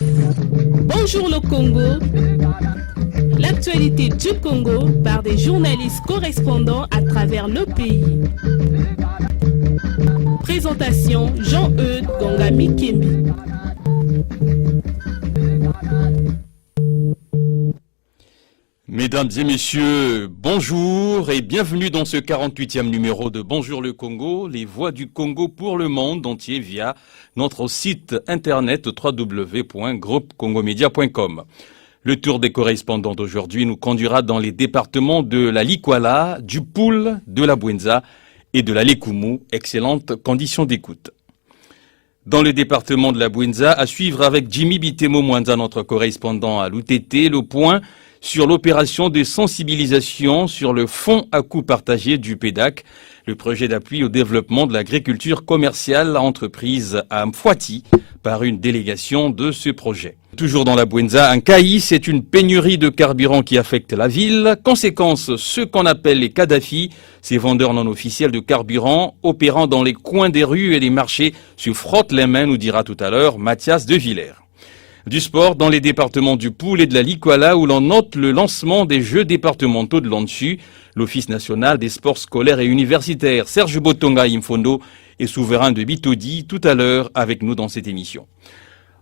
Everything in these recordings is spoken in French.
Bonjour le Congo. L'actualité du Congo par des journalistes correspondants à travers le pays. Présentation Jean-Eudes Gongami Kembi. Mesdames et messieurs, bonjour et bienvenue dans ce 48e numéro de Bonjour le Congo, les voix du Congo pour le monde entier via notre site internet www.groupecongomedia.com. Le tour des correspondants d'aujourd'hui nous conduira dans les départements de la Likwala, du Poul, de la Bwenza et de la Lekumu. Excellentes conditions d'écoute. Dans le département de la Bwenza, à suivre avec Jimmy Bitemo Mwanza, notre correspondant à l'UTT, le point sur l'opération de sensibilisation sur le fonds à coût partagé du PEDAC, le projet d'appui au développement de l'agriculture commerciale entreprise à Mfouati par une délégation de ce projet. Toujours dans la Bwenza, un caï, c'est une pénurie de carburant qui affecte la ville. Conséquence, ce qu'on appelle les Kadhafi, ces vendeurs non officiels de carburant opérant dans les coins des rues et les marchés, se frottent les mains, nous dira tout à l'heure Mathias de Villers. Du sport dans les départements du Poul et de la Likwala où l'on note le lancement des Jeux départementaux de l'ONSU, l'Office national des sports scolaires et universitaires. Serge Botonga Imfondo est souverain de Bitodi tout à l'heure avec nous dans cette émission.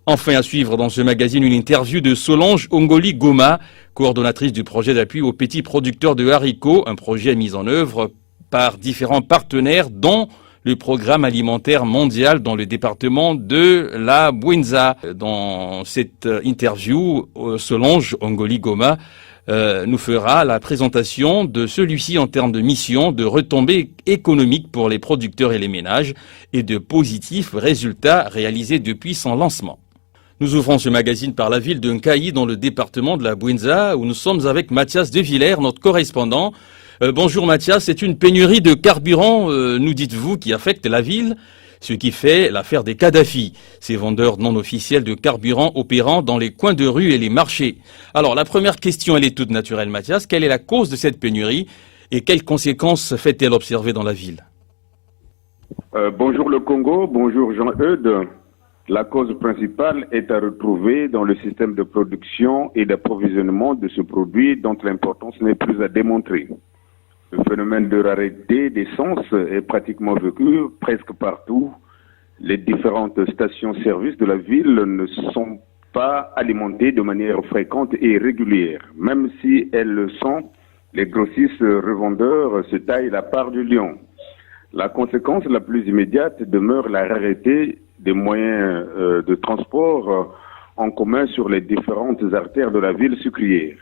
Enfin à suivre dans ce magazine une interview de Solange Ongoli Goma, coordonnatrice du projet d'appui aux petits producteurs de haricots, un projet mis en œuvre par différents partenaires dont le programme alimentaire mondial dans le département de la Bwenza. Dans cette interview, Solange Ongoli Goma nous fera la présentation de celui-ci en termes de mission, de retombées économiques pour les producteurs et les ménages et de positifs résultats réalisés depuis son lancement. Nous ouvrons ce magazine par la ville de Nkayi dans le département de la Bwenza où nous sommes avec Mathias de Villers, notre correspondant. Bonjour Mathias, c'est une pénurie de carburant, nous dites-vous, qui affecte la ville, ce qui fait l'affaire des Kadhafi, ces vendeurs non officiels de carburant opérant dans les coins de rue et les marchés. Alors la première question, elle est toute naturelle Mathias, quelle est la cause de cette pénurie et quelles conséquences fait-elle observer dans la ville? Bonjour le Congo, bonjour Jean-Eudes. La cause principale est à retrouver dans le système de production et d'approvisionnement de ce produit dont l'importance n'est plus à démontrer. Le phénomène de rareté d'essence est pratiquement vécu presque partout. Les différentes stations-service de la ville ne sont pas alimentées de manière fréquente et régulière. Même si elles le sont, les grossistes revendeurs se taillent la part du lion. La conséquence la plus immédiate demeure la rareté des moyens de transport en commun sur les différentes artères de la ville sucrière.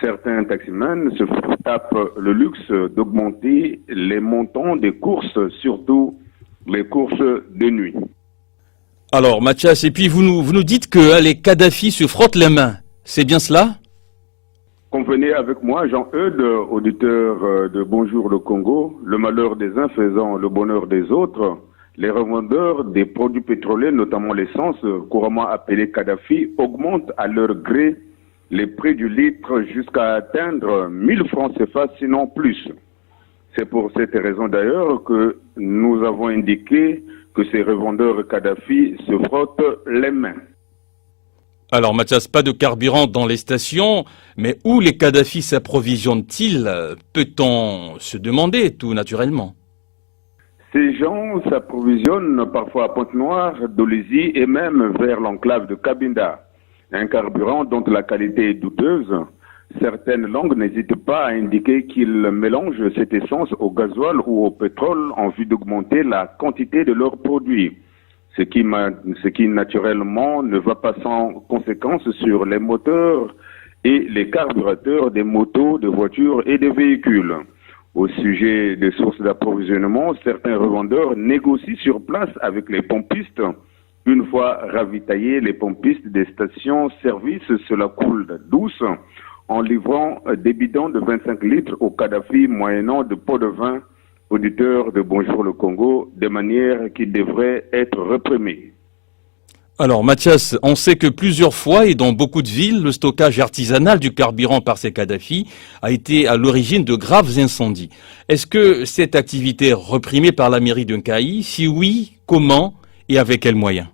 Certains taximans se tapent le luxe d'augmenter les montants des courses, surtout les courses de nuit. Alors Mathias, et puis vous nous dites que les Kadhafi se frottent les mains, c'est bien cela? Convenez avec moi, Jean-Eudes, auditeur de Bonjour le Congo, le malheur des uns faisant le bonheur des autres, les revendeurs des produits pétroliers, notamment l'essence, couramment appelée Kadhafi, augmentent à leur gré les prix du litre jusqu'à atteindre 1000 francs CFA, sinon plus. C'est pour cette raison d'ailleurs que nous avons indiqué que ces revendeurs Kadhafi se frottent les mains. Alors Mathias, pas de carburant dans les stations, mais où les Kadhafi s'approvisionnent-ils? Peut-on se demander tout naturellement? Ces gens s'approvisionnent parfois à Pointe-Noire, Dolisie et même vers l'enclave de Cabinda. Un carburant dont la qualité est douteuse. Certaines langues n'hésitent pas à indiquer qu'ils mélangent cette essence au gasoil ou au pétrole en vue d'augmenter la quantité de leurs produits. Ce qui naturellement ne va pas sans conséquences sur les moteurs et les carburateurs des motos, des voitures et des véhicules. Au sujet des sources d'approvisionnement, certains revendeurs négocient sur place avec les pompistes. Une fois ravitaillés, les pompistes des stations-service, cela coule douce en livrant des bidons de 25 litres au Kadhafi moyennant de pots de vin, auditeurs de Bonjour le Congo, de manière qui devrait être réprimée. Alors Mathias, on sait que plusieurs fois et dans beaucoup de villes, le stockage artisanal du carburant par ces Kadhafi a été à l'origine de graves incendies. Est-ce que cette activité est reprimée par la mairie de Nkayi? Si oui, comment et avec quels moyens?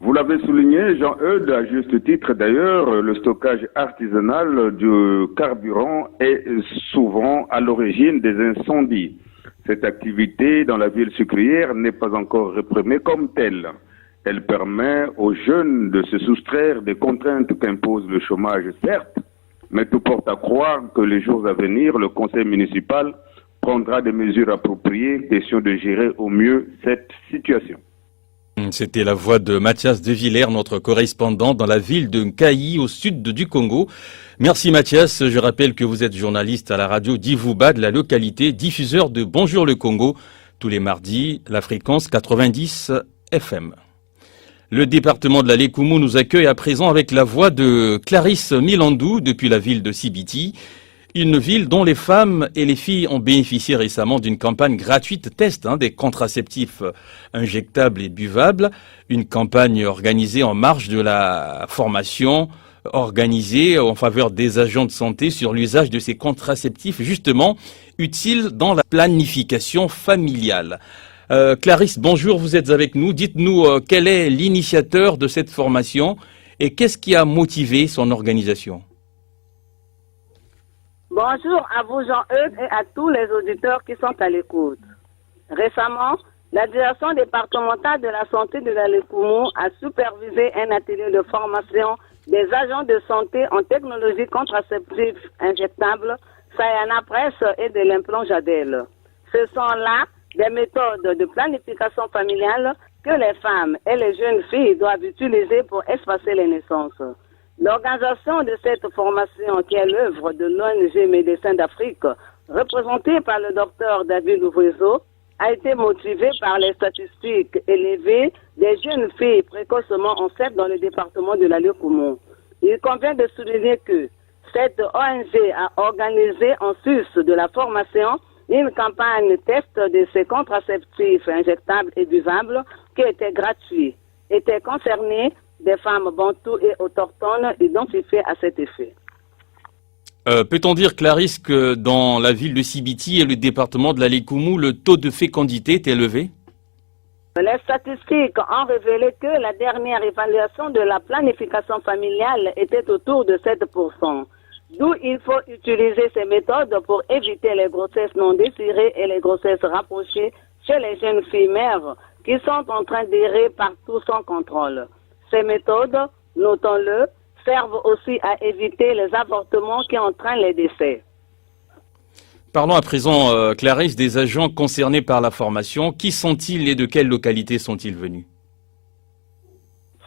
Vous l'avez souligné, Jean-Eudes, à juste titre d'ailleurs, le stockage artisanal du carburant est souvent à l'origine des incendies. Cette activité dans la ville sucrière n'est pas encore réprimée comme telle. Elle permet aux jeunes de se soustraire des contraintes qu'impose le chômage, certes, mais tout porte à croire que les jours à venir, le conseil municipal prendra des mesures appropriées, question de gérer au mieux cette situation. C'était la voix de Mathias De Villers, notre correspondant dans la ville de Nkayi, au sud du Congo. Merci Mathias, je rappelle que vous êtes journaliste à la radio d'Ivouba de la localité, diffuseur de Bonjour le Congo, tous les mardis, la fréquence 90 FM. Le département de la Lékoumou nous accueille à présent avec la voix de Clarisse Milandou depuis la ville de Sibiti, une ville dont les femmes et les filles ont bénéficié récemment d'une campagne gratuite test des contraceptifs injectables et buvables, une campagne organisée en marge de la formation organisée en faveur des agents de santé sur l'usage de ces contraceptifs justement utiles dans la planification familiale. Clarisse, bonjour, vous êtes avec nous. Dites-nous quel est l'initiateur de cette formation et qu'est-ce qui a motivé son organisation? Bonjour à vous Jean-Eudes et à tous les auditeurs qui sont à l'écoute. Récemment, la direction départementale de la santé de la Lékoumou a supervisé un atelier de formation des agents de santé en technologie contraceptive injectable, Sayana Press et de l'implant Jadel. Ce sont là des méthodes de planification familiale que les femmes et les jeunes filles doivent utiliser pour espacer les naissances. L'organisation de cette formation, qui est l'œuvre de l'ONG Médecins d'Afrique, représentée par le docteur David Ouvrezo, a été motivée par les statistiques élevées des jeunes filles précocement enceintes dans le département de la Lékoumou. Il convient de souligner que cette ONG a organisé en sus de la formation une campagne test de ces contraceptifs injectables et buvables qui était gratuite. Étaient concernées des femmes bantoues et autochtones identifiées à cet effet. Peut-on dire, Clarisse, que dans la ville de Sibiti et le département de la Lékoumou, le taux de fécondité est élevé? Les statistiques ont révélé que la dernière évaluation de la planification familiale était autour de 7%. D'où il faut utiliser ces méthodes pour éviter les grossesses non désirées et les grossesses rapprochées chez les jeunes filles mères qui sont en train d'errer partout sans contrôle. Ces méthodes, notons-le, servent aussi à éviter les avortements qui entraînent les décès. Parlons à présent, Clarisse, des agents concernés par la formation. Qui sont-ils et de quelle localité sont-ils venus?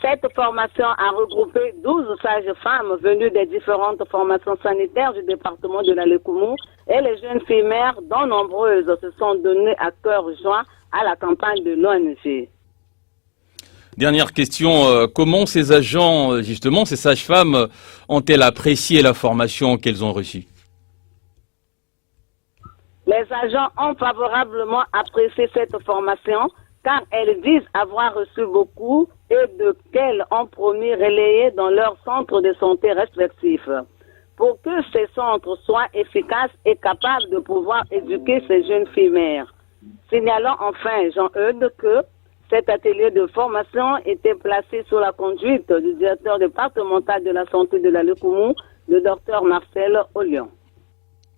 Cette formation a regroupé 12 sages-femmes venues des différentes formations sanitaires du département de la Lékoumou et les jeunes filles mères, dont nombreuses se sont données à cœur joint à la campagne de l'ONG. Dernière question, comment ces agents, justement, ces sages-femmes, ont-elles apprécié la formation qu'elles ont reçue? Les agents ont favorablement apprécié cette formation car elles disent avoir reçu beaucoup et de qu'elles ont promis relayer dans leurs centres de santé respectifs. Pour que ces centres soient efficaces et capables de pouvoir éduquer ces jeunes filles mères. Signalons enfin, Jean-Eudes, que cet atelier de formation était placé sous la conduite du directeur départemental de la santé de la Lékoumou, le docteur Marcel Olion.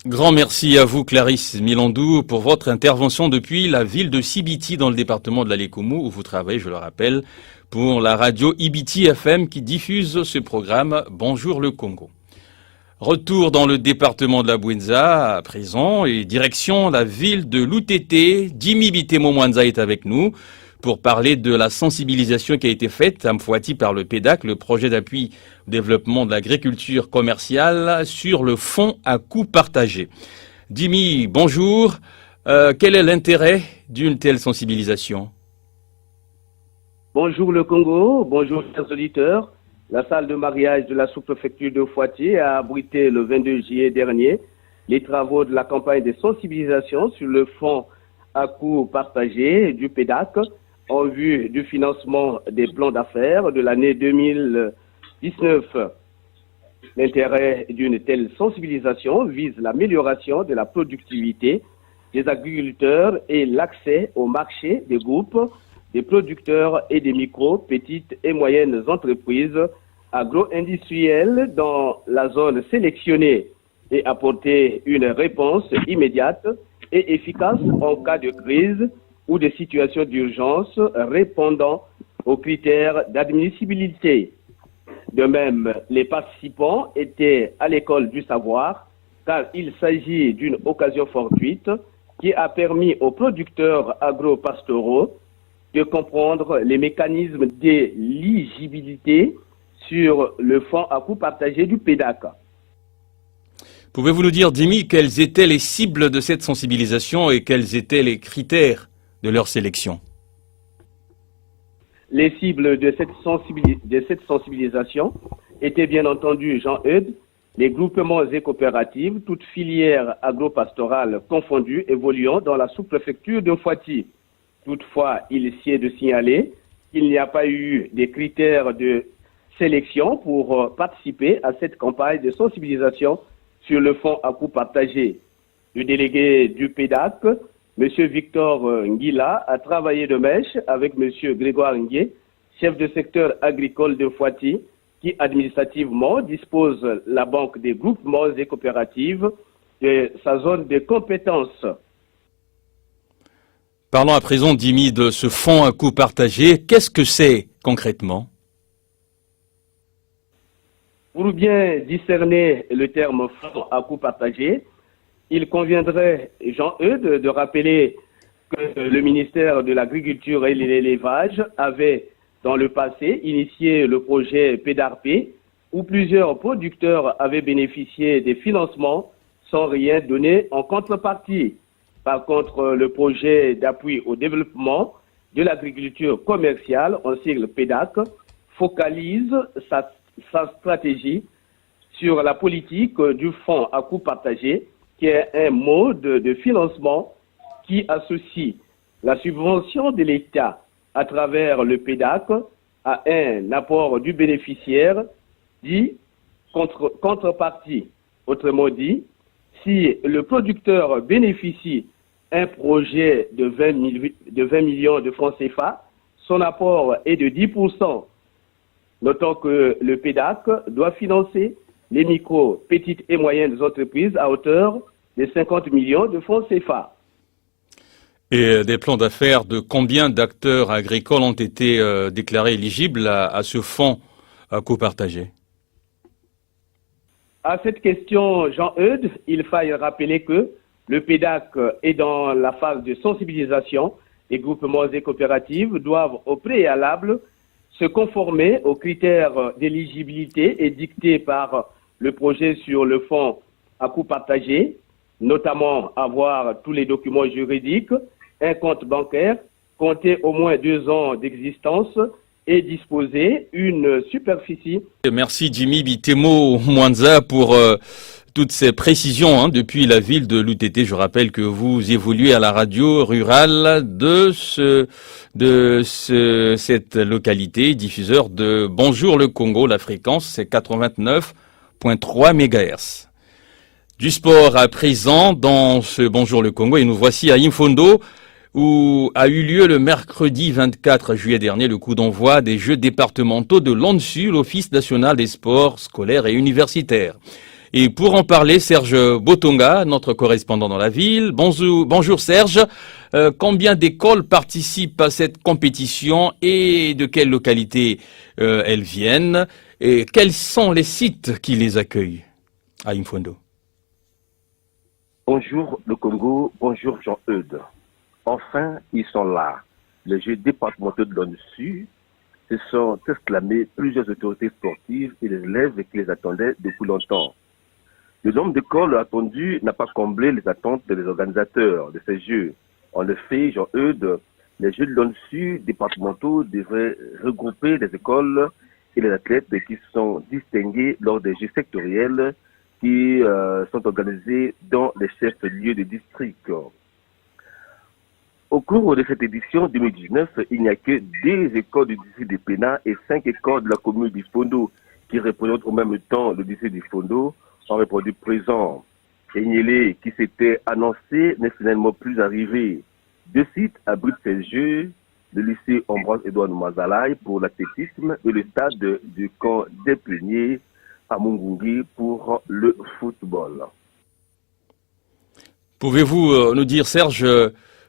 Grand merci à vous, Clarisse Milandou, pour votre intervention depuis la ville de Sibiti dans le département de la Lékoumou, où vous travaillez, je le rappelle, pour la radio Ibiti FM qui diffuse ce programme Bonjour le Congo. Retour dans le département de la Bouenza à présent et direction la ville de Loutete. Jimmy Bitemo Mwanza est avec nous pour parler de la sensibilisation qui a été faite à Mfouati par le PEDAC, le projet d'appui au développement de l'agriculture commerciale sur le fonds à coût partagé. Jimmy, bonjour. Quel est l'intérêt d'une telle sensibilisation? Bonjour le Congo, bonjour chers auditeurs. La salle de mariage de la sous-préfecture de Fouati a abrité le 22 juillet dernier les travaux de la campagne de sensibilisation sur le fonds à coût partagé du PEDAC en vue du financement des plans d'affaires de l'année 2019. L'intérêt d'une telle sensibilisation vise l'amélioration de la productivité des agriculteurs et l'accès au marché des groupes des producteurs et des micro, petites et moyennes entreprises agro-industrielles dans la zone sélectionnée et apporter une réponse immédiate et efficace en cas de crise ou de situation d'urgence répondant aux critères d'admissibilité. De même, les participants étaient à l'école du savoir, car il s'agit d'une occasion fortuite qui a permis aux producteurs agro-pastoraux de comprendre les mécanismes d'éligibilité sur le fonds à coût partagé du PEDAC. Pouvez-vous nous dire, Jimmy, quelles étaient les cibles de cette sensibilisation et quels étaient les critères de leur sélection? Les cibles de cette sensibilisation étaient bien entendu, Jean-Eudes, les groupements et coopératives, toutes filières agro-pastorales confondues évoluant dans la sous-préfecture de Fouati. Toutefois, il s'y est de signaler qu'il n'y a pas eu des critères de sélection pour participer à cette campagne de sensibilisation sur le fonds à coût partagé. Le délégué du PEDAC, M. Victor Nguila, a travaillé de mèche avec M. Grégoire Ngué, chef de secteur agricole de Fouati, qui administrativement dispose la banque des groupements et coopératives de sa zone de compétences. Parlons à présent, Jimmy, de ce fonds à coût partagé. Qu'est-ce que c'est concrètement? Pour bien discerner le terme fonds à coût partagé, il conviendrait, Jean-Eudes, de rappeler que le ministère de l'Agriculture et de l'Élevage avait, dans le passé, initié le projet PEDARP, où plusieurs producteurs avaient bénéficié des financements sans rien donner en contrepartie. Par contre, le projet d'appui au développement de l'agriculture commerciale, en sigle PEDAC, focalise sa stratégie sur la politique du fonds à coût partagé, qui est un mode de financement qui associe la subvention de l'État à travers le PEDAC à un apport du bénéficiaire dit contrepartie. Autrement dit, si le producteur bénéficie un projet de 20 millions de francs CFA, son apport est de 10%. Notons que le PEDAC doit financer les micro, petites et moyennes entreprises à hauteur de 50 millions de francs CFA. Et des plans d'affaires de combien d'acteurs agricoles ont été déclarés éligibles à ce fonds à coût partagé? À cette question, Jean-Eudes, il faille rappeler que le PEDAC est dans la phase de sensibilisation. Les groupements et coopératives doivent au préalable se conformer aux critères d'éligibilité édictés par le projet sur le fonds à coût partagé, notamment avoir tous les documents juridiques, un compte bancaire, compter au moins 2 ans d'existence et disposer une superficie. Merci Jimmy Bitemo Mwanza pour toutes ces précisions depuis la ville de l'UTT. Je rappelle que vous évoluez à la radio rurale de cette localité, diffuseur de Bonjour le Congo. La fréquence, c'est 89.3 MHz. Du sport à présent dans ce Bonjour le Congo. Et nous voici à Imfondo, où a eu lieu le mercredi 24 juillet dernier le coup d'envoi des Jeux départementaux de l'ONSU, l'Office national des sports scolaires et universitaires. Et pour en parler, Serge Botonga, notre correspondant dans la ville. Bonjour Serge. Combien d'écoles participent à cette compétition et de quelle localité elles viennent? Et quels sont les sites qui les accueillent à Imfondo? Bonjour le Congo, bonjour Jean-Eudes. Enfin, ils sont là. Les Jeux départementaux de l'ONSU se sont exclamés plusieurs autorités sportives et les élèves qui les attendaient depuis longtemps. Le nombre d'écoles attendues n'a pas comblé les attentes des organisateurs de ces Jeux. En effet, Jean-Eudes, les Jeux de l'ONSU départementaux devraient regrouper les écoles et les athlètes qui sont distingués lors des Jeux sectoriels qui sont organisés dans les chefs-lieux de district. Au cours de cette édition 2019, il n'y a que 2 écoles du district de Pena et 5 écoles de la commune d'Imfondo qui représentent au même temps le district d'Imfondo ont répondu présent. Enyele, qui s'était annoncé, n'est finalement plus arrivé. 2 sites abritent ces Jeux le lycée Ambroise-Edouard Mazalaï pour l'athlétisme et le stade du camp des Pléniers à Mungungi pour le football. Pouvez-vous nous dire, Serge,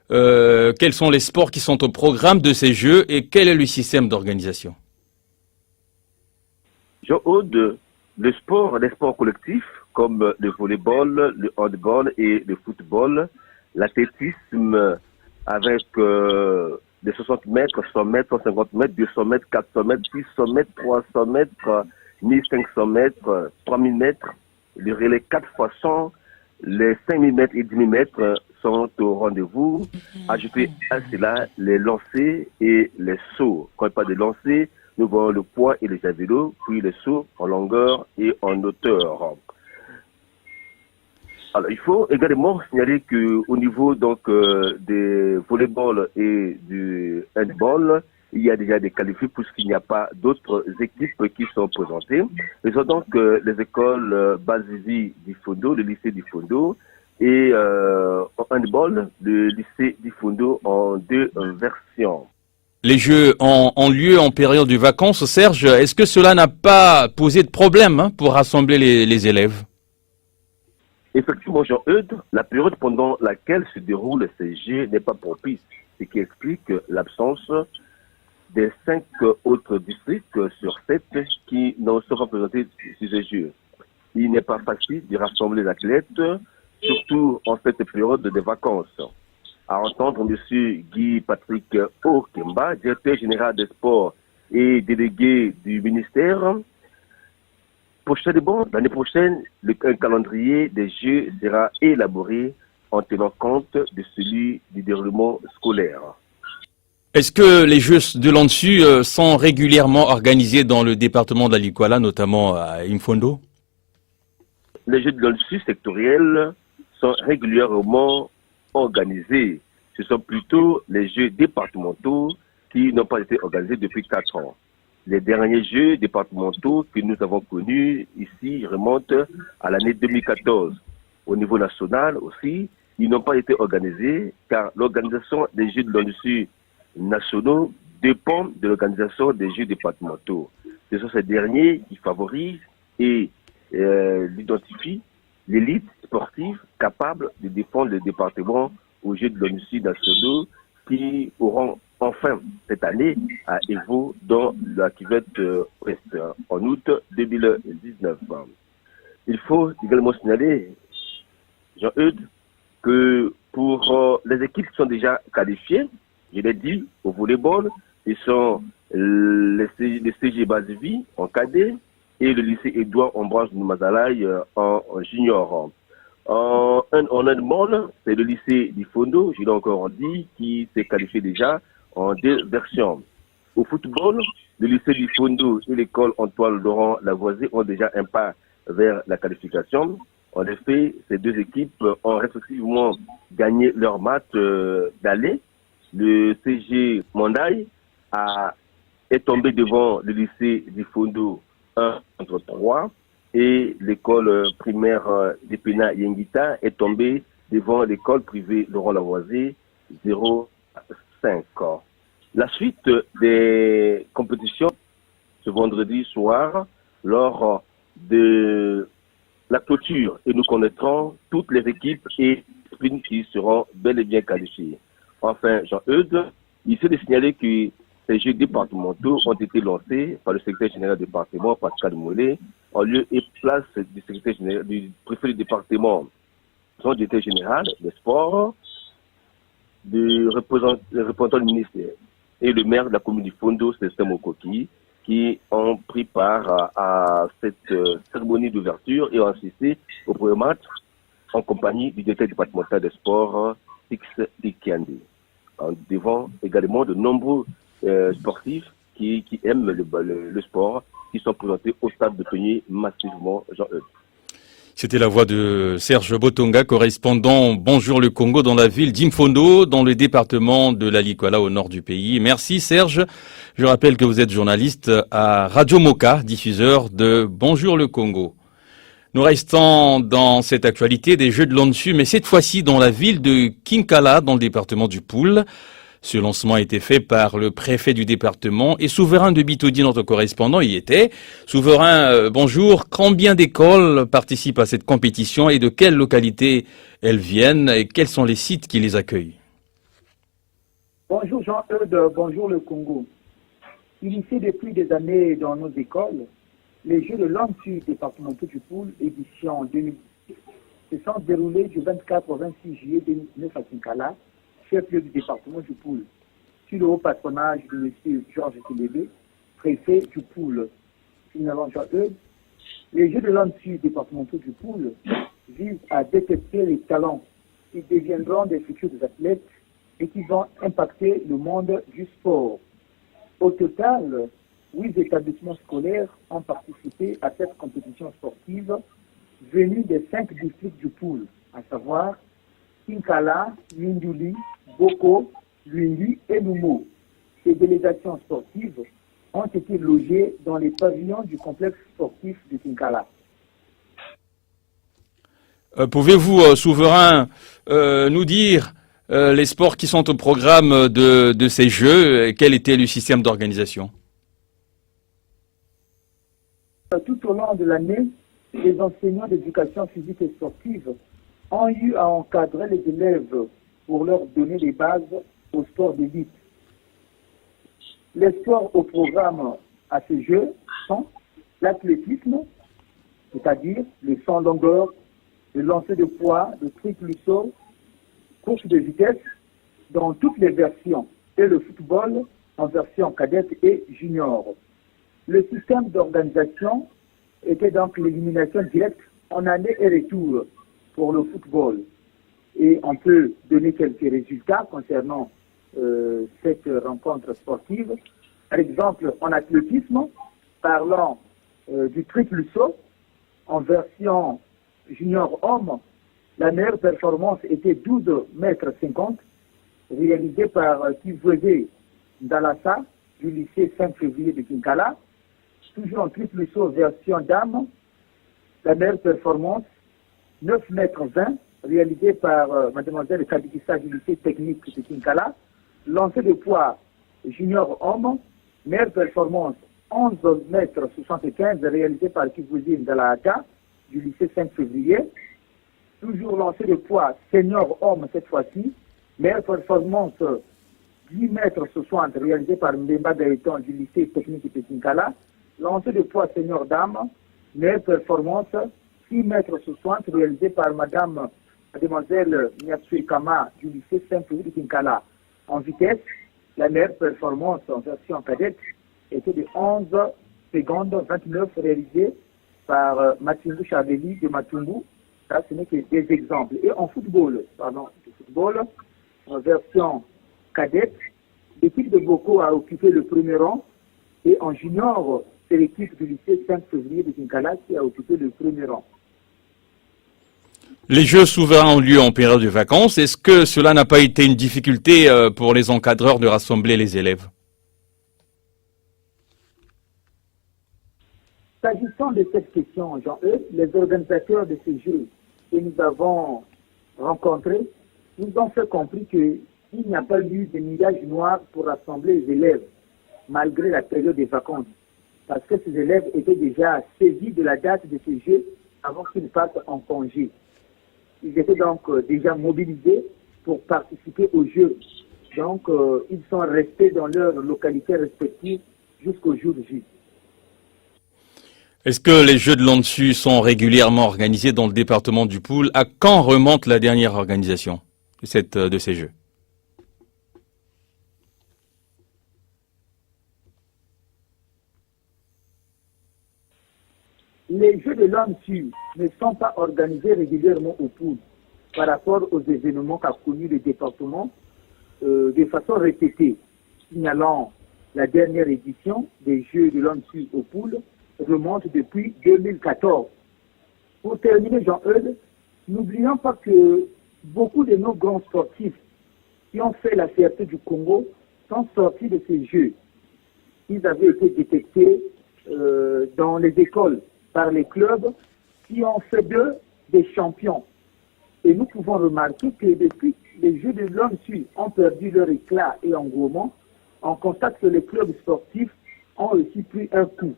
quels sont les sports qui sont au programme de ces Jeux et quel est le système d'organisation? Jean-Aude, les sports collectifs comme le volleyball, le handball et le football, l'athlétisme avec des 60 mètres, 100 mètres, 150 mètres, 200 mètres, 400 mètres, 600 mètres, 300 mètres, 1500 mètres, 3000 mètres, les relais 4 x 100, les 5000 mètres et 10 000 mètres sont au rendez-vous. Ajoutez à cela les lancers et les sauts. Quand on parle de lancers, nous voyons le poids et les javelots, puis les sauts en longueur et en hauteur. Alors, il faut également signaler qu'au niveau donc des volleyball et du handball, il y a déjà des qualifiés puisqu'il n'y a pas d'autres équipes qui sont présentées. Ils ont donc les écoles Bazizi d'Ifondo, le lycée d'Ifondo, et en handball, le lycée d'Ifondo en 2 versions. Les Jeux ont lieu en période de vacances. Serge, est-ce que cela n'a pas posé de problème pour rassembler les élèves? Effectivement, Jean-Eudes, la période pendant laquelle se déroulent ces Jeux n'est pas propice, ce qui explique l'absence des 5 autres districts sur 7 qui n'ont pas présentés sur ces Jeux. Il n'est pas facile de rassembler les athlètes, surtout en cette période de vacances. À entendre M. Guy Patrick Okemba, directeur général des sports et délégué du ministère, prochainement, l'année prochaine, un calendrier des Jeux sera élaboré en tenant compte de celui du déroulement scolaire. Est-ce que les Jeux de l'Ansu sont régulièrement organisés dans le département de la Likuala, notamment à Imfondo? Les Jeux de l'Ansu sectoriels sont régulièrement organisés. Ce sont plutôt les Jeux départementaux qui n'ont pas été organisés depuis 4 ans. Les derniers Jeux départementaux que nous avons connus ici remontent à l'année 2014. Au niveau national aussi, ils n'ont pas été organisés car l'organisation des Jeux de l'ONU nationaux dépend de l'organisation des Jeux départementaux. Ce sont ces derniers qui favorisent et identifient l'élite sportive capable de défendre le département aux Jeux de l'ONU nationaux qui auront enfin cette année à Evo dans la cuvette ouest en août 2019. Il faut également signaler, Jean-Eudes, que pour les équipes qui sont déjà qualifiées, je l'ai dit, au volleyball, ils sont les CG Bazivi en cadet et le lycée Edouard Ambroise Mazalaï en junior. En handball, c'est le lycée d'Ifondo, je l'ai encore dit, qui s'est qualifié déjà en 2 versions. Au football, le lycée d'Ifondo et l'école Antoine Laurent Lavoisier ont déjà un pas vers la qualification. En effet, ces 2 équipes ont respectivement gagné leur match d'aller. Le CG Mondaï est tombé devant le lycée d'Ifondo 1-3 et l'école primaire d'Epena Yengita est tombée devant l'école privée Laurent Lavoisier 0-5. La suite des compétitions ce vendredi soir lors de la clôture et nous connaîtrons toutes les équipes et sprints qui seront bel et bien qualifiées. Enfin, Jean-Eudes, il faut signaler que ces Jeux départementaux ont été lancés par le secrétaire général du département, Pascal Moulet, en lieu et place du secrétaire général, du préfet du département, son directeur général des sports, du représentant du ministère et le maire de la commune du Fondo, César Mokoki, qui ont pris part à cette cérémonie d'ouverture et ont assisté au premier match en compagnie du directeur départemental des sports, X Ikiandi. Devant également de nombreux sportifs qui aiment le sport, qui sont présentés au stade de Peigné massivement, Jean-Eudes. C'était la voix de Serge Botonga, correspondant Bonjour le Congo dans la ville d'Imfondo, dans le département de la Likuala au nord du pays. Merci Serge. Je rappelle que vous êtes journaliste à Radio Moka, diffuseur de Bonjour le Congo. Nous restons dans cette actualité des Jeux de l'Ansu, mais cette fois-ci dans la ville de Kinkala, dans le département du Poul. Ce lancement a été fait par le préfet du département et Souverain de Bitodi, notre correspondant, y était. Souverain, bonjour. Combien d'écoles participent à cette compétition et de quelles localités elles viennent et quels sont les sites qui les accueillent? Bonjour Jean-Eudes, bonjour le Congo. Initiés depuis des années dans nos écoles, les Jeux de l'Ansu départementaux du Poul, édition 2010, se sont déroulés du 24 au 26 juillet 2019 à Kinkala, chef-lieu du département du Poul, sous le haut patronage de M. Georges Télébé, préfet du Poul. Finalement, Jean-Eudes, les Jeux de l'Ansu départementaux du Poul visent à détecter les talents qui deviendront des futurs athlètes et qui vont impacter le monde du sport. Au total, 8 établissements scolaires ont participé à cette compétition sportive venus des 5 districts du Poul, à savoir Kinkala, Minduli, Boko, Luindi et Numo. Ces délégations sportives ont été logées dans les pavillons du complexe sportif de Kinkala. Pouvez-vous, Souverain, nous dire les sports qui sont au programme de ces Jeux et quel était le système d'organisation? Tout au long de l'année, les enseignants d'éducation physique et sportive ont eu à encadrer les élèves pour leur donner les bases au sport d'élite. Les sports au programme à ces Jeux sont l'athlétisme, c'est-à-dire le saut en longueur, le lancer de poids, le triple saut, course de vitesse dans toutes les versions, et le football en version cadette et junior. Le système d'organisation était donc l'élimination directe en année et retour pour le football. Et on peut donner quelques résultats concernant cette rencontre sportive. Par exemple, en athlétisme, parlant du triple saut, en version junior homme, la meilleure performance était 12,50 mètres, réalisée par Kivweze Dalassa du lycée 5 février de Kinkala. Toujours en triple saut version dame, la meilleure performance 9,20 mètres, réalisée par mademoiselle Kadikissa du lycée technique de Kinkala. Lancer de poids junior homme, meilleure performance 11,75 mètres, réalisée par Kivweze Dalassa du lycée 5 février. Toujours lancé de poids senior homme cette fois-ci, meilleure performance 10 mètres 60 réalisé par Mbemba Gaëtan du lycée technique de Kinkala. Lancé de poids senior dame, meilleure performance 6 mètres 60 réalisé par madame mademoiselle Niatsui Kama du lycée Saint-Louis de Kinkala. En vitesse, la meilleure performance en version cadette était de 11 secondes 29 réalisée par Matungu Chabeli de Matungu. Ça, ce n'est que des exemples. Et en football, en version cadette, l'équipe de Boko a occupé le premier rang. Et en junior, c'est l'équipe du lycée 5 février de Kinkala qui a occupé le premier rang. Les Jeux souverains ont lieu en période de vacances. Est-ce que cela n'a pas été une difficulté pour les encadreurs de rassembler les élèves? S'agissant de cette question, Jean-Eudes, les organisateurs de ces Jeux que nous avons rencontrés nous ont fait comprendre qu'il n'y a pas eu de nuages noirs pour rassembler les élèves, malgré la période des vacances, parce que ces élèves étaient déjà saisis de la date de ces Jeux avant qu'ils partent en congé. Ils étaient donc déjà mobilisés pour participer aux Jeux. Donc, ils sont restés dans leurs localités respectives jusqu'au jour J. Est-ce que les Jeux de l'Ansu sont régulièrement organisés dans le département du Poul? À quand remonte la dernière organisation de ces Jeux? Les Jeux de l'Ansu ne sont pas organisés régulièrement au Poul par rapport aux événements qu'a connus le département de façon répétée, signalant la dernière édition des Jeux de l'Ansu au Poul remonte depuis 2014. Pour terminer, Jean-Eudes, n'oublions pas que beaucoup de nos grands sportifs qui ont fait la fierté du Congo sont sortis de ces Jeux. Ils avaient été détectés dans les écoles par les clubs qui ont fait d'eux des champions. Et nous pouvons remarquer que depuis les Jeux de l'ONU ont perdu leur éclat et engouement, on constate que les clubs sportifs ont aussi pris un coup.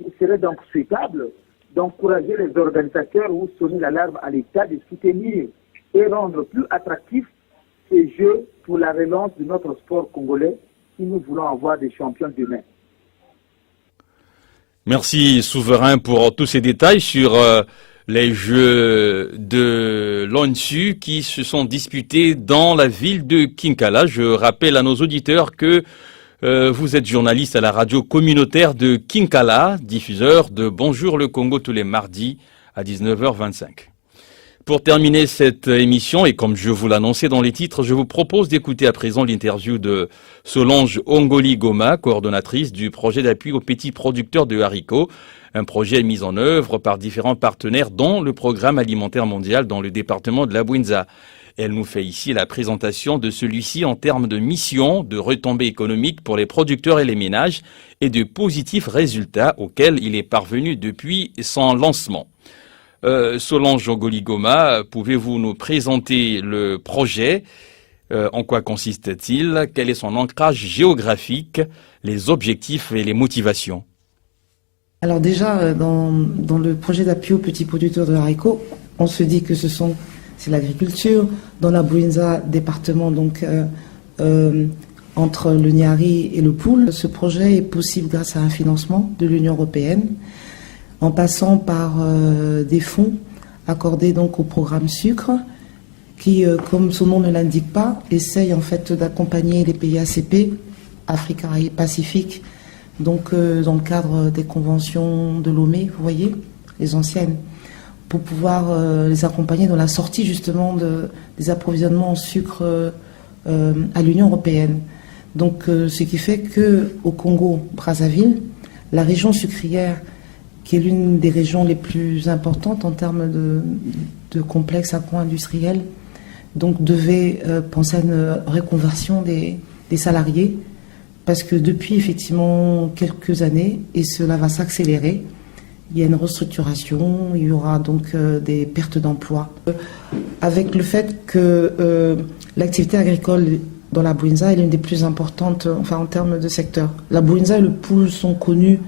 Il serait donc souhaitable d'encourager les organisateurs ou sonner l'alarme à l'État de soutenir et rendre plus attractifs ces Jeux pour la relance de notre sport congolais si nous voulons avoir des champions demain. Merci Souverain pour tous ces détails sur les Jeux de l'ONU qui se sont disputés dans la ville de Kinkala. Je rappelle à nos auditeurs que vous êtes journaliste à la radio communautaire de Kinkala, diffuseur de Bonjour le Congo tous les mardis à 19h25. Pour terminer cette émission, et comme je vous l'annonçais dans les titres, je vous propose d'écouter à présent l'interview de Solange Ongoli Goma, coordonnatrice du projet d'appui aux petits producteurs de haricots, un projet mis en œuvre par différents partenaires dont le Programme alimentaire mondial dans le département de la Bouinza. Elle nous fait ici la présentation de celui-ci en termes de mission, de retombées économiques pour les producteurs et les ménages et de positifs résultats auxquels il est parvenu depuis son lancement. Solange Ongoli Goma, pouvez-vous nous présenter le projet? En quoi consiste-t-il? Quel est son ancrage géographique, les objectifs et les motivations? Alors déjà, dans le projet d'appui aux petits producteurs de haricots, on se dit que c'est l'agriculture. Dans la Bouinza, département donc entre le Niari et le Poul, ce projet est possible grâce à un financement de l'Union européenne, en passant par des fonds accordés donc au programme Sucre, qui, comme son nom ne l'indique pas, essaye en fait d'accompagner les pays ACP, Afrique, Caraïbes, Pacifique, donc dans le cadre des conventions de Lomé, vous voyez, les anciennes, pour pouvoir les accompagner dans la sortie justement des approvisionnements en sucre à l'Union européenne. Donc ce qui fait qu'au Congo-Brazzaville, la région sucrière, qui est l'une des régions les plus importantes en termes de complexes agro-industriels, donc devait penser à une reconversion des salariés, parce que depuis effectivement quelques années, et cela va s'accélérer, il y a une restructuration, il y aura donc des pertes d'emplois. Avec le fait que l'activité agricole dans la Bouinza est l'une des plus importantes, enfin en termes de secteur. La Bouinza et le Poul sont connus,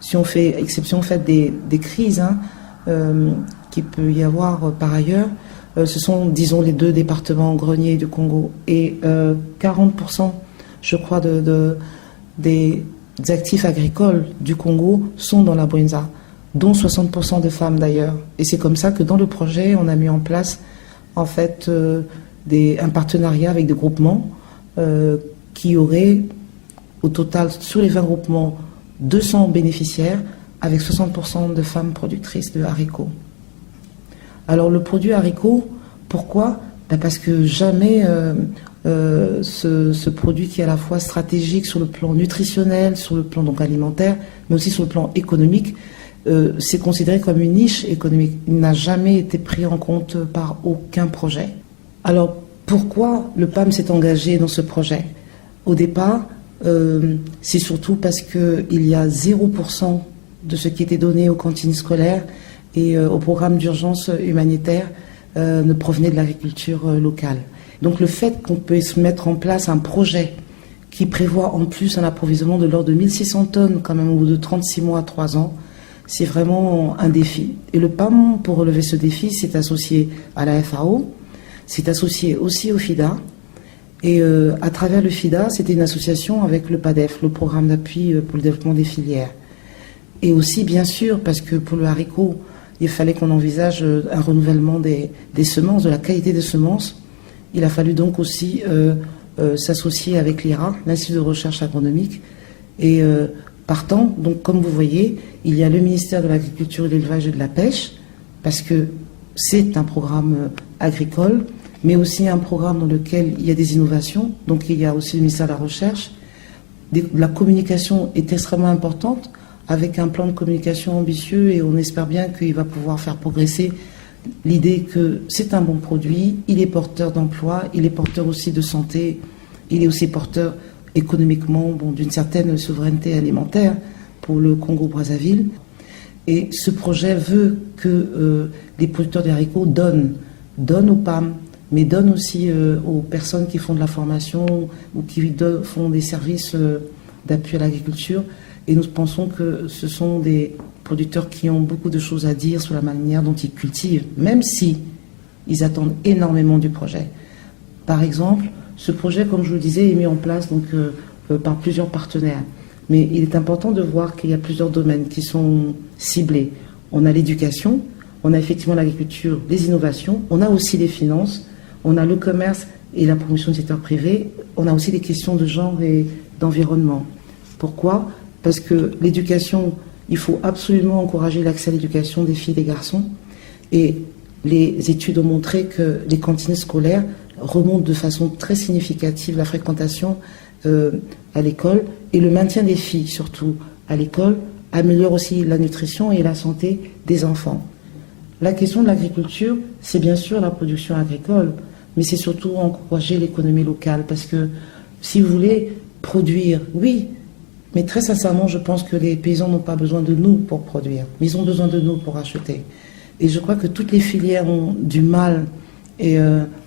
si on fait exception fait des crises qu'il peut y avoir par ailleurs. Ce sont, disons, les deux départements greniers du Congo. Et 40%, je crois, des actifs agricoles du Congo sont dans la Bouinza, dont 60% de femmes d'ailleurs. Et c'est comme ça que dans le projet, on a mis en place en fait un partenariat avec des groupements qui auraient au total sur les 20 groupements 200 bénéficiaires avec 60% de femmes productrices de haricots. Alors le produit haricot, pourquoi? Parce que jamais ce produit qui est à la fois stratégique sur le plan nutritionnel, sur le plan donc alimentaire, mais aussi sur le plan économique, c'est considéré comme une niche économique. Il n'a jamais été pris en compte par aucun projet. Alors pourquoi le PAM s'est engagé dans ce projet? Au départ, c'est surtout parce qu'il y a 0% de ce qui était donné aux cantines scolaires et au programme d'urgence humanitaire ne provenait de l'agriculture locale. Donc le fait qu'on puisse mettre en place un projet qui prévoit en plus un approvisionnement de l'ordre de 1600 tonnes quand même au bout de 36 mois, 3 ans, c'est vraiment un défi. Et le PAM, pour relever ce défi, s'est associé à la FAO, s'est associé aussi au FIDA. Et à travers le FIDA, c'était une association avec le PADEF, le programme d'appui pour le développement des filières. Et aussi, bien sûr, parce que pour le haricot, il fallait qu'on envisage un renouvellement des semences, de la qualité des semences. Il a fallu donc aussi s'associer avec l'IRA, l'Institut de recherche agronomique. Et partant, donc comme vous voyez, il y a le ministère de l'Agriculture, de l'Élevage et de la Pêche, parce que c'est un programme agricole, mais aussi un programme dans lequel il y a des innovations. Donc il y a aussi le ministère de la Recherche. La communication est extrêmement importante, avec un plan de communication ambitieux, et on espère bien qu'il va pouvoir faire progresser l'idée que c'est un bon produit, il est porteur d'emploi, il est porteur aussi de santé, il est aussi porteur économiquement d'une certaine souveraineté alimentaire pour le Congo-Brazzaville. Et ce projet veut que les producteurs de haricots donnent au PAM mais donne aussi aux personnes qui font de la formation ou qui font des services d'appui à l'agriculture. Et nous pensons que ce sont des producteurs qui ont beaucoup de choses à dire sur la manière dont ils cultivent, même si ils attendent énormément du projet. Par exemple, ce projet, comme je vous le disais, est mis en place donc, par plusieurs partenaires. Mais il est important de voir qu'il y a plusieurs domaines qui sont ciblés. On a l'éducation, on a effectivement l'agriculture, les innovations, on a aussi les finances, on a le commerce et la promotion du secteur privé, on a aussi les questions de genre et d'environnement. Pourquoi ? Parce que l'éducation, il faut absolument encourager l'accès à l'éducation des filles et des garçons. Et les études ont montré que les cantines scolaires remontent de façon très significative la fréquentation à l'école, et le maintien des filles, surtout à l'école, améliore aussi la nutrition et la santé des enfants. La question de l'agriculture, c'est bien sûr la production agricole, mais c'est surtout encourager l'économie locale, parce que si vous voulez produire, oui, mais très sincèrement, je pense que les paysans n'ont pas besoin de nous pour produire, mais ils ont besoin de nous pour acheter. Et je crois que toutes les filières ont du mal, et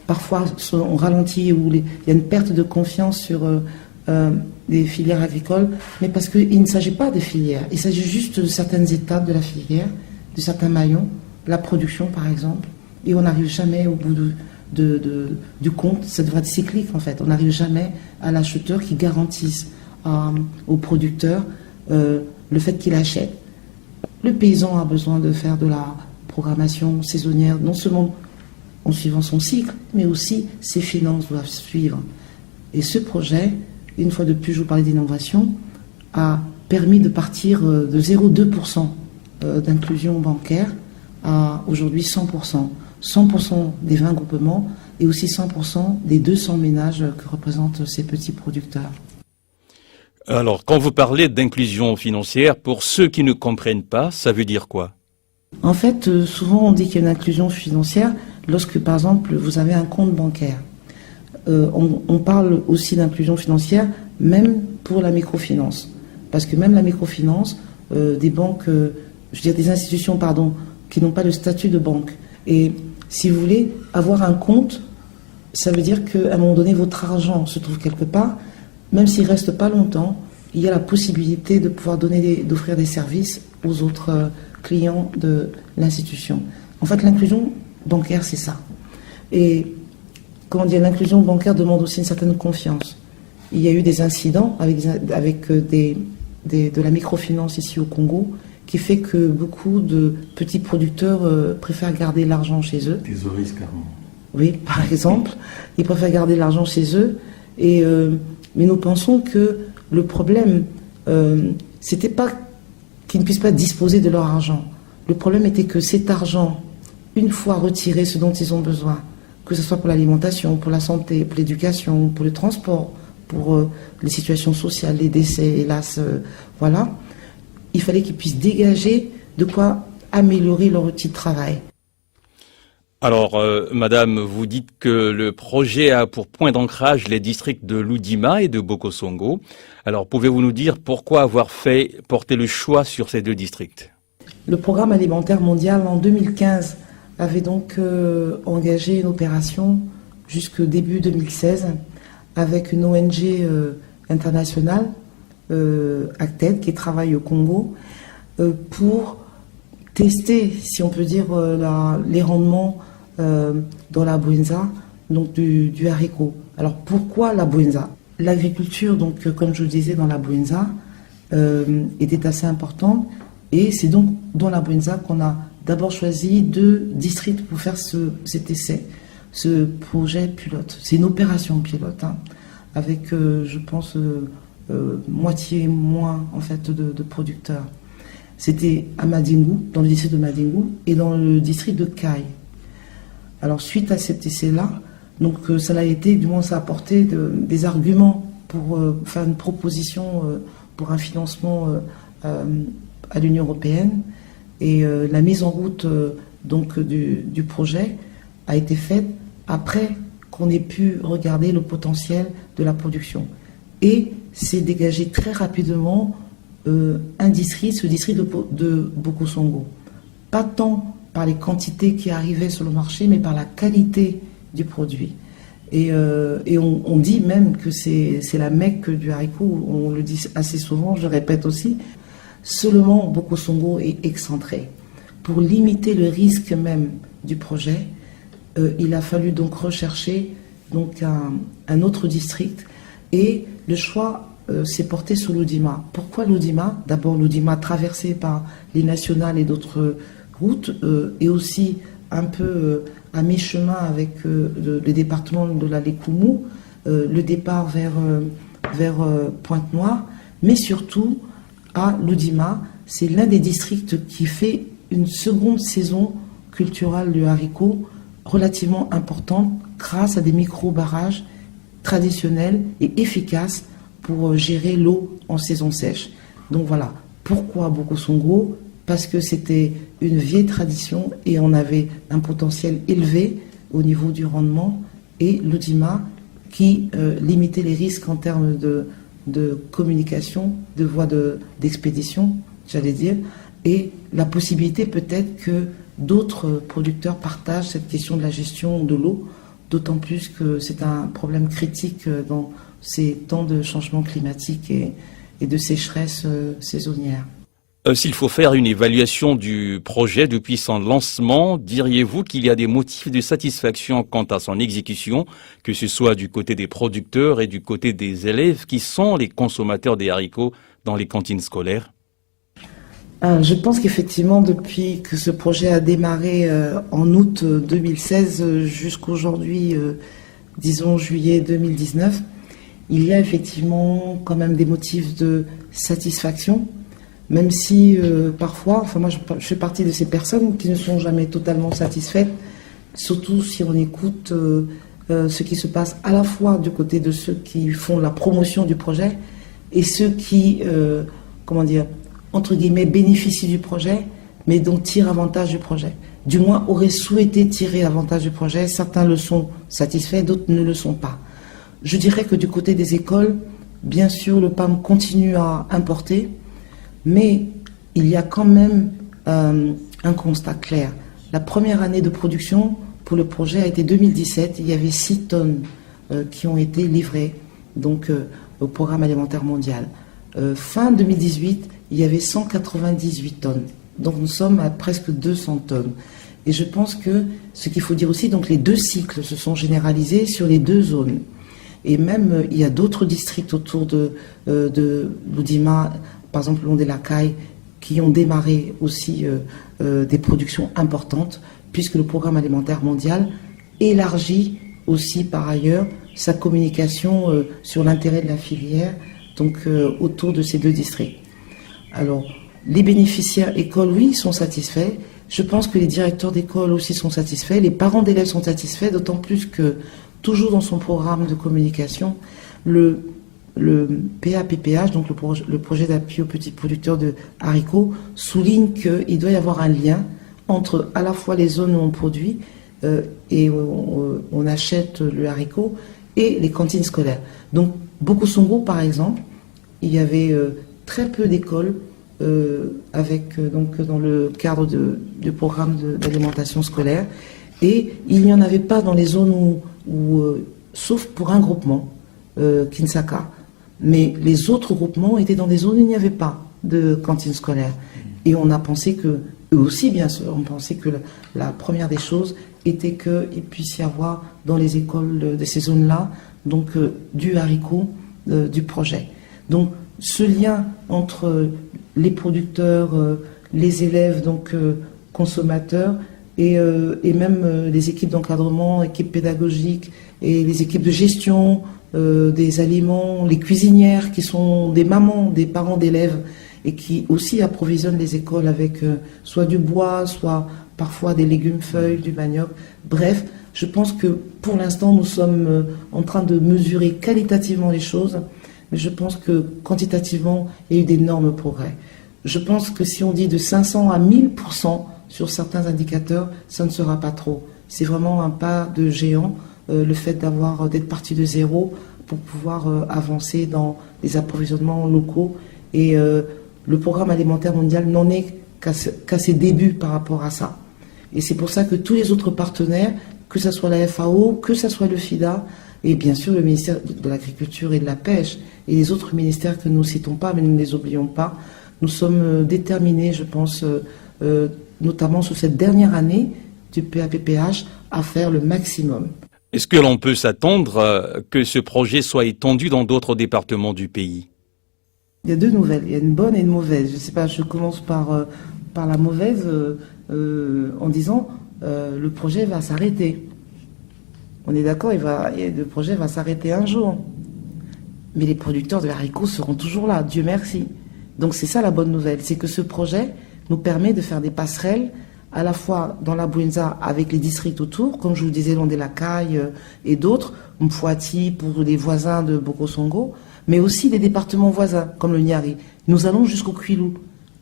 parfois on ralentit, ou il y a une perte de confiance sur des filières agricoles, mais parce qu'il ne s'agit pas des filières, il s'agit juste de certaines étapes de la filière, de certains maillons, la production par exemple, et on n'arrive jamais au bout du compte, ça devrait être cyclique en fait, on n'arrive jamais à l'acheteur qui garantisse au producteur le fait qu'il achète. Le paysan a besoin de faire de la programmation saisonnière, non seulement en suivant son cycle, mais aussi ses finances doivent suivre. Et ce projet, une fois de plus, je vous parlais d'innovation, a permis de partir de 0,2% d'inclusion bancaire à aujourd'hui 100%. 100% des 20 groupements et aussi 100% des 200 ménages que représentent ces petits producteurs. Alors, quand vous parlez d'inclusion financière, pour ceux qui ne comprennent pas, ça veut dire quoi ? En fait, souvent on dit qu'il y a une inclusion financière lorsque, par exemple, vous avez un compte bancaire. On parle aussi d'inclusion financière, même pour la microfinance. Parce que même la microfinance, des banques, des institutions, qui n'ont pas le statut de banque. Et si vous voulez avoir un compte, ça veut dire qu'à un moment donné, votre argent se trouve quelque part, même s'il ne reste pas longtemps, il y a la possibilité de pouvoir d'offrir des services aux autres clients de l'institution. En fait, l'inclusion bancaire, c'est ça. Et l'inclusion bancaire demande aussi une certaine confiance. Il y a eu des incidents avec de la microfinance ici au Congo, qui fait que beaucoup de petits producteurs préfèrent garder l'argent chez eux. Des orisques, carrément. Oui, par exemple, ils préfèrent garder l'argent chez eux. Mais nous pensons que le problème, c'était pas qu'ils ne puissent pas disposer de leur argent. Le problème était que cet argent, une fois retiré ce dont ils ont besoin, que ce soit pour l'alimentation, pour la santé, pour l'éducation, pour le transport, pour les situations sociales, les décès, hélas, voilà, il fallait qu'ils puissent dégager de quoi améliorer leur outil de travail. Alors, madame, vous dites que le projet a pour point d'ancrage les districts de Loudima et de Bokosongo. Alors, pouvez-vous nous dire pourquoi avoir porté le choix sur ces deux districts ? Le programme alimentaire mondial, en 2015, avait donc engagé une opération jusqu'au début 2016 avec une ONG internationale, Acted, qui travaille au Congo, pour tester, si on peut dire, les rendements dans la Bwenza, donc du haricot. Alors pourquoi la Bwenza ? L'agriculture, donc comme je le disais, dans la Bwenza était assez importante, et c'est donc dans la Bwenza qu'on a d'abord choisi 2 districts pour faire cet essai, ce projet pilote. C'est une opération pilote, avec, je pense, moitié moins en fait de producteurs. C'était à Madingu, dans le district de Madingu, et dans le district de Kai. Alors suite à cet essai-là, donc ça a été, du moins ça a apporté des arguments pour faire une proposition pour un financement à l'Union européenne, et la mise en route donc du projet a été faite après qu'on ait pu regarder le potentiel de la production. Et s'est dégagé très rapidement un district, ce district de Bokosongo. Pas tant par les quantités qui arrivaient sur le marché, mais par la qualité du produit. Et on dit même que c'est la Mecque du haricot, on le dit assez souvent, je le répète aussi. Seulement, Bokosongo est excentré. Pour limiter le risque même du projet, il a fallu donc rechercher donc un autre district, et le choix s'est porté sur l'Oudima. Pourquoi l'Oudima? D'abord, l'Oudima traversé par les nationales et d'autres routes, et aussi un peu à mi-chemin avec le département de la Lékoumou, le départ vers Pointe-Noire, mais surtout à l'Oudima. C'est l'un des districts qui fait une seconde saison culturelle du haricot relativement importante grâce à des micro-barrages traditionnels et efficaces pour gérer l'eau en saison sèche. Donc voilà, pourquoi Bokosongo? Parce que c'était une vieille tradition et on avait un potentiel élevé au niveau du rendement, et l'Oudima qui limitait les risques en termes de communication, de voies d'expédition, j'allais dire, et la possibilité peut-être que d'autres producteurs partagent cette question de la gestion de l'eau, d'autant plus que c'est un problème critique dans ces temps de changement climatique et de sécheresse saisonnière. S'il faut faire une évaluation du projet depuis son lancement, diriez-vous qu'il y a des motifs de satisfaction quant à son exécution, que ce soit du côté des producteurs et du côté des élèves qui sont les consommateurs des haricots dans les cantines scolaires? Je pense qu'effectivement, depuis que ce projet a démarré en août 2016 jusqu'aujourd'hui, disons juillet 2019, il y a effectivement quand même des motifs de satisfaction, même si parfois, enfin moi je fais partie de ces personnes qui ne sont jamais totalement satisfaites, surtout si on écoute ce qui se passe à la fois du côté de ceux qui font la promotion du projet et ceux qui, entre guillemets, bénéficient du projet, mais donc tirent avantage du projet. Du moins, auraient souhaité tirer avantage du projet. Certains le sont satisfaits, d'autres ne le sont pas. Je dirais que du côté des écoles, bien sûr, le PAM continue à importer, mais il y a quand même un constat clair. La première année de production pour le projet a été 2017. Il y avait 6 tonnes qui ont été livrées donc, au Programme alimentaire mondial. Fin 2018, il y avait 198 tonnes. Donc nous sommes à presque 200 tonnes. Et je pense que ce qu'il faut dire aussi, donc les 2 cycles se sont généralisés sur les 2 zones. Et même, il y a d'autres districts autour de l'Oudima, par exemple le long des Lacailles, qui ont démarré aussi des productions importantes, puisque le Programme alimentaire mondial élargit aussi par ailleurs sa communication sur l'intérêt de la filière, donc autour de ces 2 districts. Alors, les bénéficiaires écoles, oui, sont satisfaits. Je pense que les directeurs d'école aussi sont satisfaits. Les parents d'élèves sont satisfaits, d'autant plus que, toujours dans son programme de communication, le PAPPH, donc le projet d'appui aux petits producteurs de haricots, souligne qu'il doit y avoir un lien entre à la fois les zones où on produit et où on achète le haricot et les cantines scolaires. Donc, Bokosongo, par exemple, il y avait très peu d'écoles donc dans le cadre du programme d'alimentation scolaire, et il n'y en avait pas dans les zones où sauf pour un groupement, Kinsaka, mais les autres groupements étaient dans des zones où il n'y avait pas de cantine scolaire. Et on a pensé que, eux aussi bien sûr, on pensait que la première des choses était qu'il puisse y avoir dans les écoles de ces zones-là donc du haricot du projet. Donc ce lien entre les producteurs, les élèves, donc consommateurs, et même les équipes d'encadrement, équipes pédagogiques et les équipes de gestion des aliments, les cuisinières qui sont des mamans, des parents d'élèves et qui aussi approvisionnent les écoles avec soit du bois, soit parfois des légumes feuilles, du manioc. Bref, je pense que pour l'instant nous sommes en train de mesurer qualitativement les choses, mais je pense que quantitativement il y a eu d'énormes progrès. Je pense que si on dit de 500 à 1000% sur certains indicateurs, ça ne sera pas trop. C'est vraiment un pas de géant, le fait d'être parti de zéro pour pouvoir avancer dans les approvisionnements locaux. Et le Programme alimentaire mondial n'en est qu'à ses débuts par rapport à ça. Et c'est pour ça que tous les autres partenaires que ce soit la FAO, que ce soit le FIDA, et bien sûr le ministère de l'Agriculture et de la Pêche, et les autres ministères que nous ne citons pas, mais nous ne les oublions pas. Nous sommes déterminés, je pense, notamment sur cette dernière année du PAPPH, à faire le maximum. Est-ce que l'on peut s'attendre que ce projet soit étendu dans d'autres départements du pays? Il y a deux nouvelles, il y a une bonne et une mauvaise. Je ne sais pas, je commence par la mauvaise en disant le projet va s'arrêter. On est d'accord, le projet va s'arrêter un jour. Mais les producteurs de haricots seront toujours là, Dieu merci. Donc c'est ça la bonne nouvelle, c'est que ce projet nous permet de faire des passerelles à la fois dans la Bouenza avec les districts autour, comme je vous disais, Landé-la-Caille et d'autres, Mfouati pour les voisins de Bokosongo, mais aussi des départements voisins, comme le Niari. Nous allons jusqu'au Kwilu.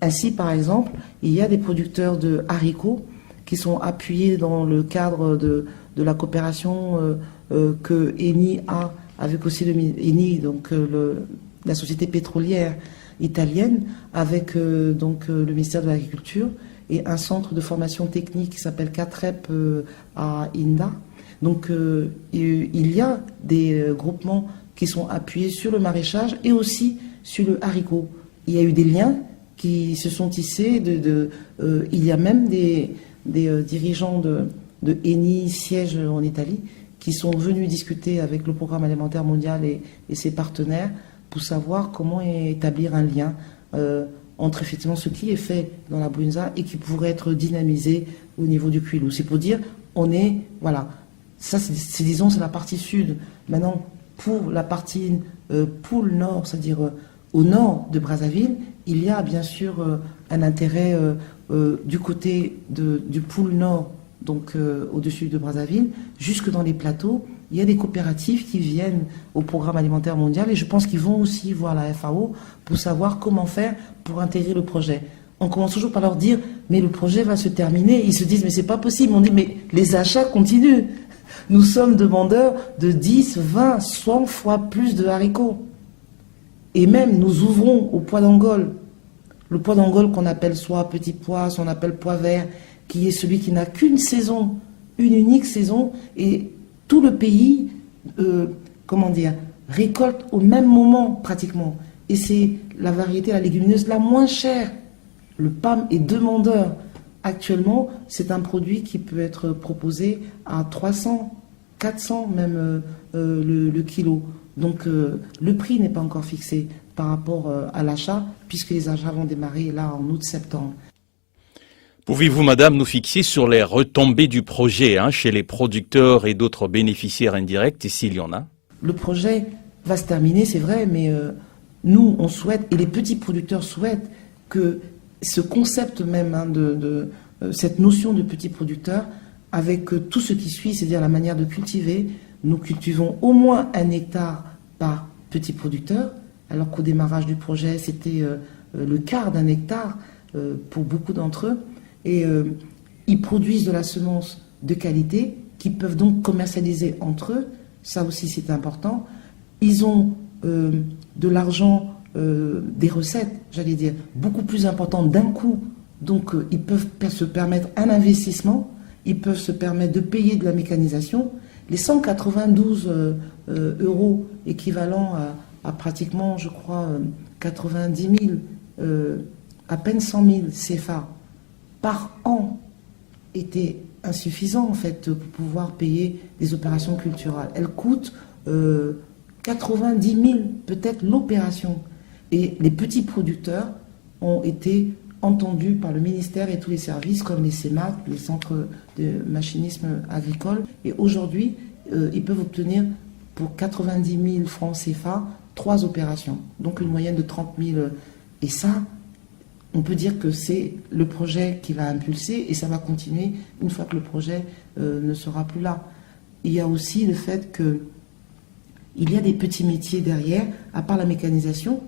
Ainsi, par exemple, il y a des producteurs de haricots qui sont appuyés dans le cadre de la coopération que Eni a, avec aussi Eni, donc la société pétrolière italienne, avec donc le ministère de l'Agriculture, et un centre de formation technique qui s'appelle CATREP à Inda. Donc il y a des groupements qui sont appuyés sur le maraîchage et aussi sur le haricot. Il y a eu des liens qui se sont tissés. Il y a même des dirigeants de Eni, siège en Italie, qui sont venus discuter avec le Programme alimentaire mondial et ses partenaires pour savoir comment établir un lien entre effectivement ce qui est fait dans la Bouenza et qui pourrait être dynamisé au niveau du Kwilu. C'est pour dire, voilà, ça c'est disons c'est la partie sud. Maintenant, pour la partie pôle nord, c'est-à-dire au nord de Brazzaville, il y a bien sûr un intérêt du côté du pôle nord, donc au-dessus de Brazzaville, jusque dans les plateaux. Il y a des coopératives qui viennent au Programme alimentaire mondial et je pense qu'ils vont aussi voir la FAO pour savoir comment faire pour intégrer le projet. On commence toujours par leur dire « mais le projet va se terminer ». Ils se disent « mais c'est pas possible ». On dit « mais les achats continuent ». Nous sommes demandeurs de 10, 20, 100 fois plus de haricots. Et même nous ouvrons au pois d'Angole. Le pois d'Angole qu'on appelle soit petit pois, soit on appelle pois vert, qui est celui qui n'a qu'une saison, une unique saison, et tout le pays, récolte au même moment pratiquement. Et c'est la variété, la légumineuse la moins chère. Le PAM est demandeur. Actuellement, c'est un produit qui peut être proposé à 300, 400 même le kilo. Donc le prix n'est pas encore fixé par rapport à l'achat, puisque les achats vont démarrer là en août-septembre. Pouvez-vous, madame, nous fixer sur les retombées du projet chez les producteurs et d'autres bénéficiaires indirects, et s'il y en a? Le projet va se terminer, c'est vrai, mais nous, on souhaite, et les petits producteurs souhaitent, que ce concept même de cette notion de petit producteur, avec tout ce qui suit, c'est-à-dire la manière de cultiver, nous cultivons au moins 1 hectare par petit producteur, alors qu'au démarrage du projet, c'était le quart d'1 hectare pour beaucoup d'entre eux. Et ils produisent de la semence de qualité qu'ils peuvent donc commercialiser entre eux. Ça aussi, c'est important. Ils ont de l'argent, des recettes, j'allais dire, beaucoup plus importantes d'un coup. Donc, ils peuvent se permettre un investissement. Ils peuvent se permettre de payer de la mécanisation. Les 192 euros équivalents à pratiquement, je crois, 90 000, à peine 100 000 CFA par an était insuffisant en fait pour pouvoir payer des opérations culturelles. Elles coûtent 90 000 peut-être l'opération. Et les petits producteurs ont été entendus par le ministère et tous les services comme les CEMAC, les centres de machinisme agricole. Et aujourd'hui, ils peuvent obtenir pour 90 000 francs CFA 3 opérations, donc une moyenne de 30 000. Et ça, on peut dire que c'est le projet qui va impulser et ça va continuer une fois que le projet ne sera plus là. Il y a aussi le fait qu'il y a des petits métiers derrière, à part la mécanisation,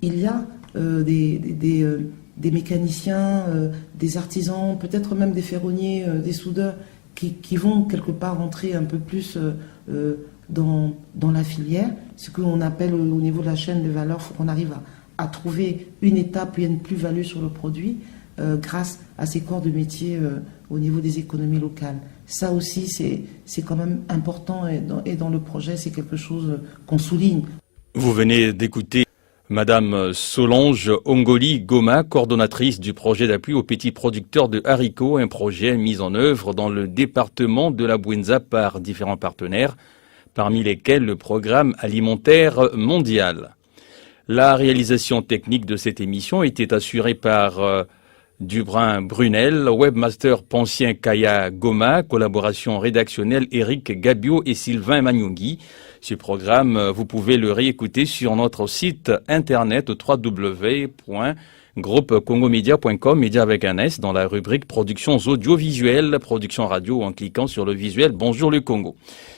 il y a des mécaniciens, des artisans, peut-être même des ferronniers, des soudeurs qui vont quelque part entrer un peu plus dans la filière. Ce qu'on appelle au niveau de la chaîne de valeur, il faut qu'on arrive à trouver une étape et une plus-value sur le produit grâce à ces corps de métier au niveau des économies locales. Ça aussi, c'est quand même important et dans le projet, c'est quelque chose qu'on souligne. Vous venez d'écouter Madame Solange Ongoli Goma, coordonnatrice du projet d'appui aux petits producteurs de haricots, un projet mis en œuvre dans le département de la Bouenza par différents partenaires, parmi lesquels le Programme alimentaire mondial. La réalisation technique de cette émission était assurée par Dubrin Brunel, webmaster Pensien Kaya Goma, collaboration rédactionnelle Eric Gabio et Sylvain Magnongui. Ce programme, vous pouvez le réécouter sur notre site internet www.groupecongomedia.com, média avec un S, dans la rubrique productions audiovisuelles, production radio, en cliquant sur le visuel Bonjour le Congo.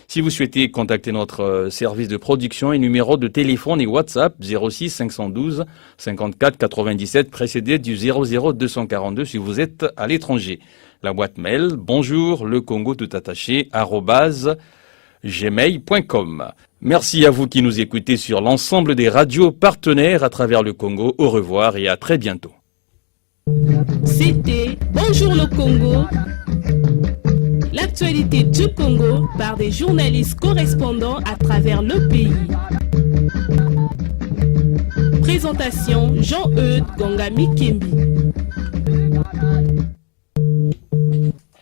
Si vous souhaitez contacter notre service de production et numéro de téléphone et WhatsApp 06 512 54 97 précédé du 00 242 si vous êtes à l'étranger. La boîte mail bonjour le Congo tout attaché @gmail.com. Merci à vous qui nous écoutez sur l'ensemble des radios partenaires à travers le Congo. Au revoir et à très bientôt. C'était Bonjour le Congo. L'actualité du Congo par des journalistes correspondants à travers le pays. Présentation Jean-Eudes Gongami Kembi.